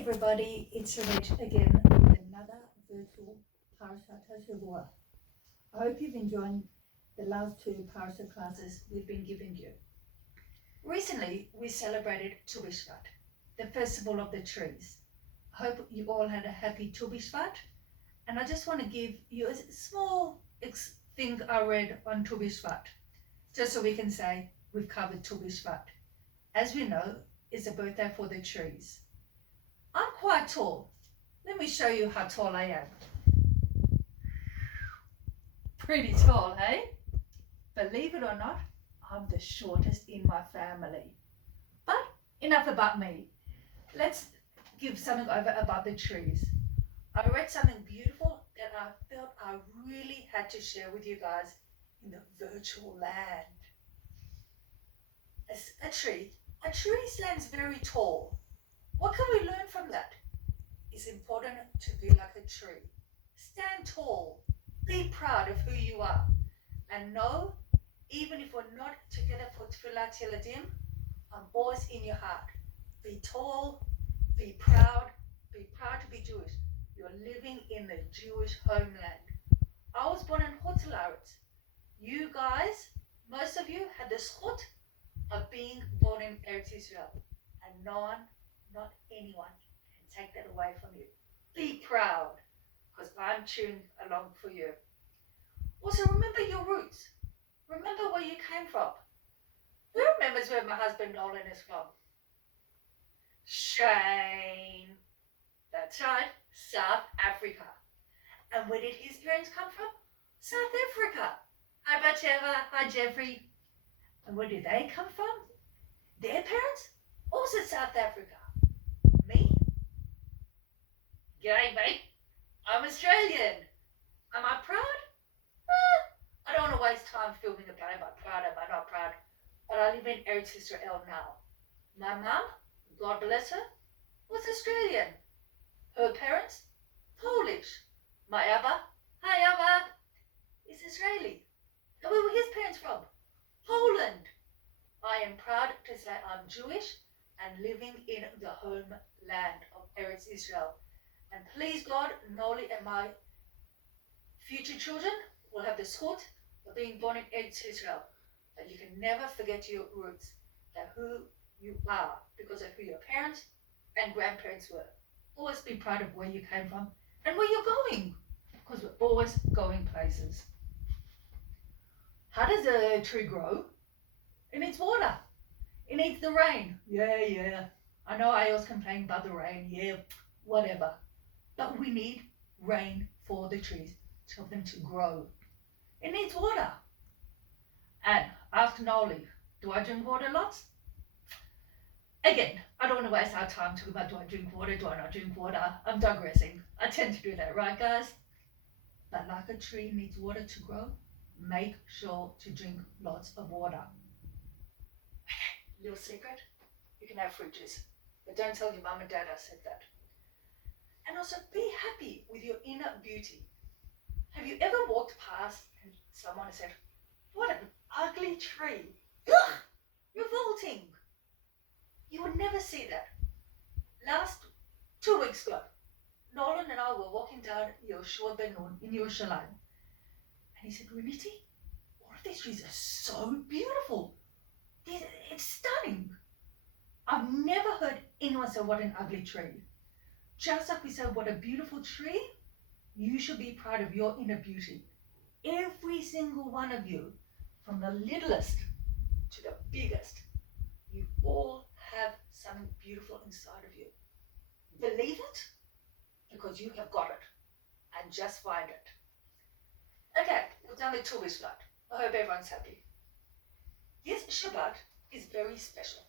everybody, it's Rich again with another virtual Parasha Beshalach. I hope you've enjoyed the last two Parasha classes we've been giving you. Recently, we celebrated Tu B'Shvat, the festival of the trees. I hope you all had a happy Tu B'Shvat, and I just want to give you a small thing I read on Tu B'Shvat, just so we can say we've covered Tu B'Shvat. As we know, it's a birthday for the trees. I'm quite tall. Let me show you how tall I am. Pretty tall, hey? Believe it or not, I'm the shortest in my family. But enough about me. Let's give something over about the trees. I read something beautiful that I felt I really had to share with you guys in the virtual land. A tree stands very tall. What can we learn from that? It's important to be like a tree. Stand tall. Be proud of who you are. And know, even if we're not together for Tfilat Yeladim, I'm always in your heart. Be tall, be proud to be Jewish. You're living in the Jewish homeland. I was born in Chutz La'aretz. You guys, most of you had the zchut of being born in Eretz Israel. And no one, not anyone, can take that away from you. Be proud, because I'm cheering along for you. Also, remember your roots. Remember where you came from. Who remembers where my husband Nolan is from? Shane. That's right, South Africa. And where did his parents come from? South Africa. Hi, Batsheva. Hi, Jeffrey. And where did they come from? Their parents? Also South Africa. Me? G'day, mate. I'm Australian. Am I proud? I don't want to waste time filming about am I proud, am I not proud. But I live in Eretz Israel now. My mum, God bless her, was Australian. Her parents, Polish. My Abba, hi Abba, is Israeli. And where were his parents from? Poland. I am proud to say I'm Jewish and living in the homeland of Eretz Israel. And please God, Noli and my future children will have the zchut of being born in Eretz Israel. That you can never forget your roots, that who you are because of who your parents and grandparents were. Always be proud of where you came from and where you're going, because we're always going places. How does a tree grow? It needs water. It needs the rain. Yeah. I know I always complain about the rain. Yeah, whatever. But we need rain for the trees to help them to grow. It needs water. And ask Noli, do I drink water lots? Again, I don't want to waste our time talking about do I drink water, do I not drink water. I'm digressing. I tend to do that, right guys? But like a tree needs water to grow, make sure to drink lots of water. Little secret, you can have fruit juice, but don't tell your mum and dad I said that. And also be happy with your inner beauty. Have you ever walked past and someone said, what an ugly tree. Ugh, revolting. You would never see that. Last 2 weeks ago, Nolan and I were walking down Yehoshua Ben Nun in Yerushalayim. And he said, Reniti, all of these trees are so beautiful. It's stunning. I've never heard anyone say what an ugly tree. Just like we say what a beautiful tree, you should be proud of your inner beauty. Every single one of you, from the littlest to the biggest, you all have something beautiful inside of you. Believe it, because you have got it, and just find it. Okay, we've done the Tu B'Shvat. I hope everyone's happy. This Shabbat is very special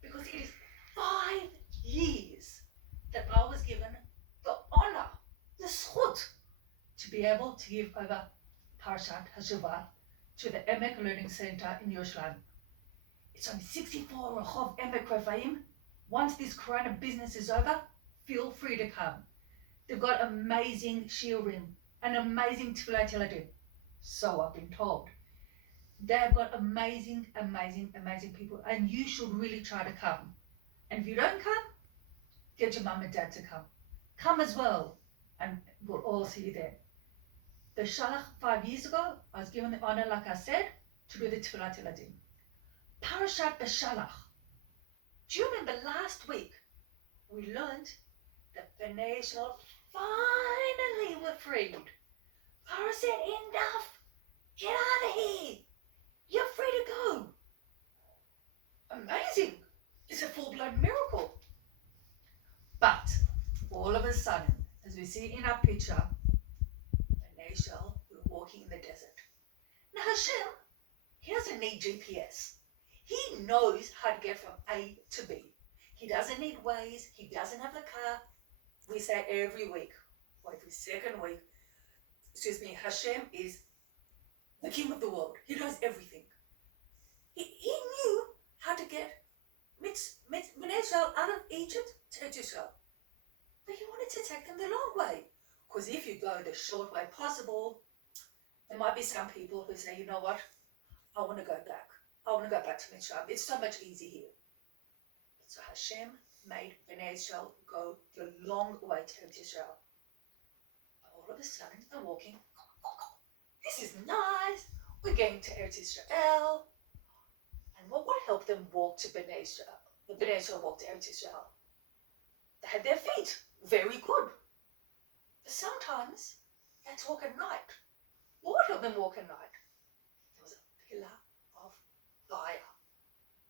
because it is 5 years that I was given the honor, the zchut, to be able to give over Parashat Beshalach to the Emek Learning Center in Yerushalayim. It's on 64 Rehov Emek Rephaim. Once this Corona business is over, feel free to come. They've got amazing shiurim and amazing Tfilat Yeladim. So I've been told. They've got amazing people, and you should really try to come. And if you don't come, get your mum and dad to come. Come as well, and we'll all see you there. Beshalach 5 years ago, I was given the honor, like I said, to do the Tfilat Eladim. Parasha Beshalach. Do you remember last week we learned that Bnei Israel finally were freed? Pharaoh said, enough! Get out of here! You're free to go! Amazing! It's a full-blown miracle. But all of a sudden, as we see in our picture, Bnei Israel were walking in the desert. Now Hashem, he doesn't need GPS. He knows how to get from A to B. He doesn't need Waze. He doesn't have the car. We say every week, or every second week, Hashem is the king of the world. He knows everything. He knew how to get Bnei Israel out of Egypt to Israel. But he wanted to take them the long way. Because if you go the short way possible, there might be some people who say, you know what, I want to go back. I want to go back to Mitzrayim. It's so much easier here. So Hashem made Bnei Israel go the long way to Israel. All of a sudden, they're walking. This is nice. We're getting to Eretz Israel. And what would help them walk to Bnei Israel? The Bnei Israel walked to Eretz Israel. They had their feet. Very good. But sometimes they had to walk at night. What would help them walk at night? There was a pillar of fire.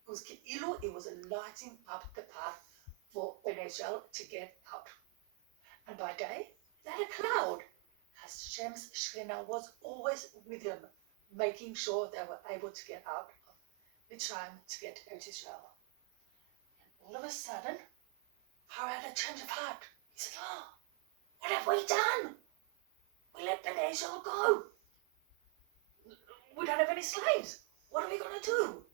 It was lighting up the path for Bnei Israel to get out. And by day, they had a cloud. Hashem's Shekhinah was always with them, making sure they were able to get out of Mitzrayim to get to Eretz Israel. And all of a sudden, Pharaoh had a change of heart. He said, what have we done? We let Bnei Israel go. We don't have any slaves. What are we going to do?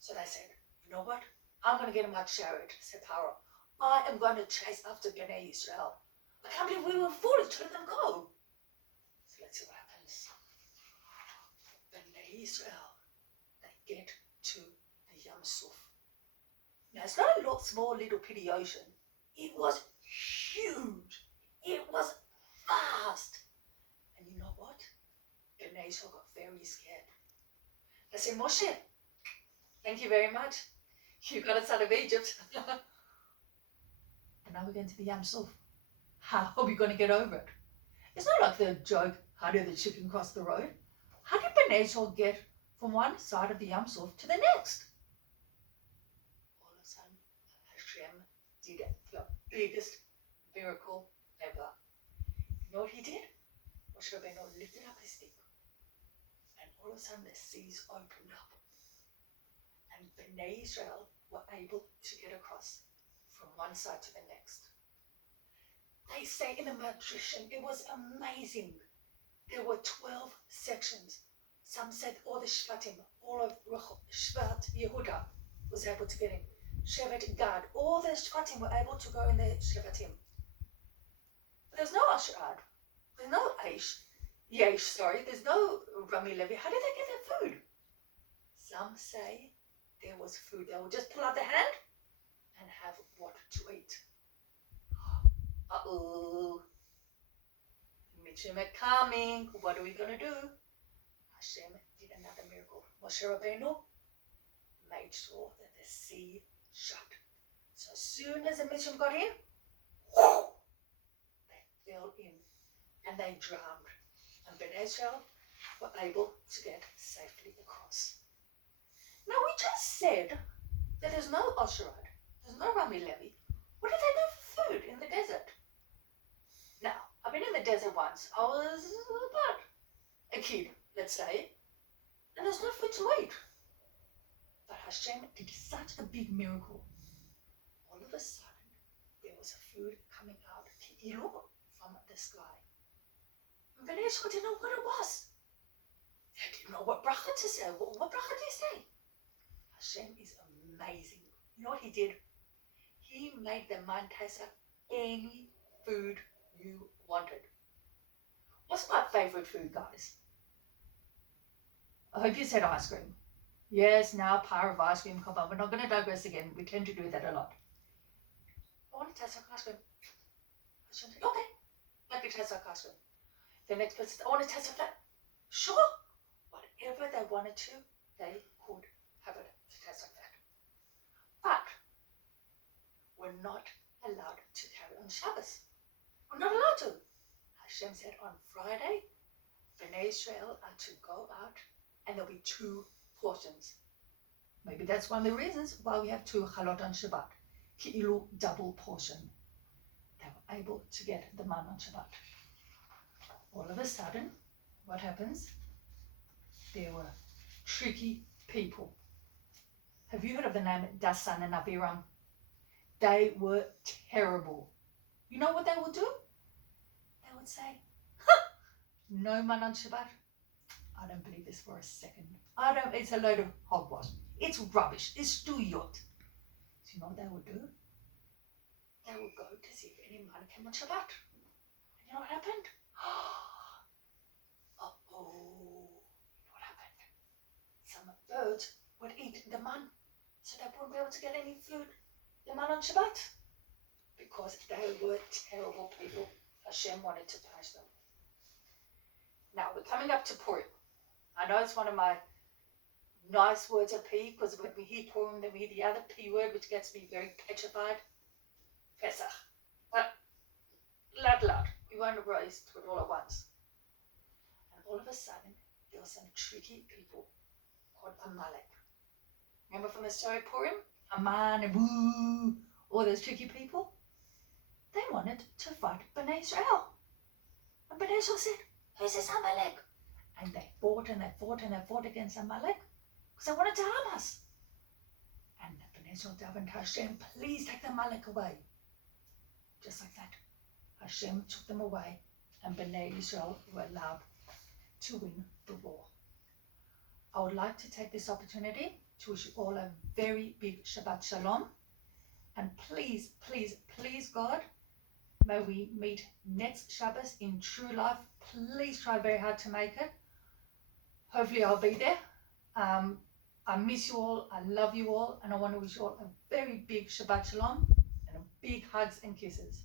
So they said, you know what? I'm going to get in my chariot, said Pharaoh. I am going to chase after Bnei Israel. I can't believe we were foolish to let them go. So let's see what happens. Bnei Israel, they get to the Yam Suf. Now, it's not a small little pitty ocean. It was huge. It was vast. And you know what? Bnei Israel got very scared. They said, Moshe, thank you very much. You got us out of Egypt. And now we're going to the Yam Suf. How are we going to get over it? It's not like the joke, how did the chicken cross the road? How did Bnei Israel get from one side of the Yam Suf to the next? All of a sudden, Hashem did the biggest miracle ever. You know what he did? Moshe Rabbeinu lifted up his stick, and all of a sudden the seas opened up, and Bnei Israel were able to get across from one side to the next. They say in the Madrashim, it was amazing. There were 12 sections. Some said all the Shvatim, all of Shvat Yehuda was able to get in. Shevet Gad, all the Shvatim were able to go in the Shvatim. But there's no Ashrad. There's no Yesh, there's no Rami Levi. How did they get their food? Some say there was food. They would just pull out their hand and have what to eat. Uh-oh. Mitzrayim are coming. What are we going to do? Hashem did another miracle. Moshe Rabbeinu made sure that the sea shut. So as soon as the Mitzrayim got in, they fell in and they drowned. And Bnei Israel were able to get safely across. Now we just said that there's no Osherad, there's no Rami Levi. What did they do for food in the desert? Now, I've been in the desert once. I was about a kid, let's say, and there's no food to eat. But Hashem did such a big miracle. All of a sudden, there was a food coming out from the sky. And Bnei Israel didn't know what it was. They didn't know what bracha to say. What bracha do you say? Hashem is amazing. You know what he did? He made the man taste like any food you wanted. What's my favorite food, guys? I hope you said ice cream. Yes, now power of ice cream. Come on, we're not going to digress again. We tend to do that a lot. I want to taste like ice cream. Hashem said, okay, make it taste like ice cream. The next person said, I want to taste like that. Sure. Whatever they wanted to, they could have it to taste like that. But we're not allowed to carry on Shabbos. We're not allowed to. Hashem said on Friday, Bnei Israel are to go out and there'll be 2 portions. Maybe that's one of the reasons why we have 2 chalot on Shabbat. Ki'ilu, double portion. They were able to get the man on Shabbat. All of a sudden, what happens? There were tricky people. Have you heard of the name Dasan and Abiram? They were terrible. You know what they would do? They would say, no man on Shabbat. I don't believe this for a second. It's a load of hogwash. It's rubbish. It's stuyot. So you know what they would do? They would go to see if any man came on Shabbat. And you know what happened? You know what happened? Some birds would eat the man, so they wouldn't be able to get any food, the man on Shabbat, because they were terrible people. Hashem wanted to punish them. Now we're coming up to Purim. I know it's one of my nice words of P, because when we hear Purim, then we hear the other P word, which gets me very petrified. Pesach. But loud. We won't erase it all at once. And all of a sudden, there were some tricky people called Amalek. Remember from the story of Purim? Aman and Woo, all those tricky people? They wanted to fight Bnei Israel. And Bnei Israel said, who's this Amalek? And they fought against Amalek because they wanted to harm us. And Bnei Israel davened to Hashem, please take the Amalek away. Just like that, Hashem took them away and Bnei Israel were allowed to win the war. I would like to take this opportunity to wish you all a very big Shabbat Shalom. And please, God, may we meet next Shabbos in true life. Please try very hard to make it. Hopefully I'll be there. I miss you all. I love you all. And I want to wish you all a very big Shabbat Shalom and a big hugs and kisses.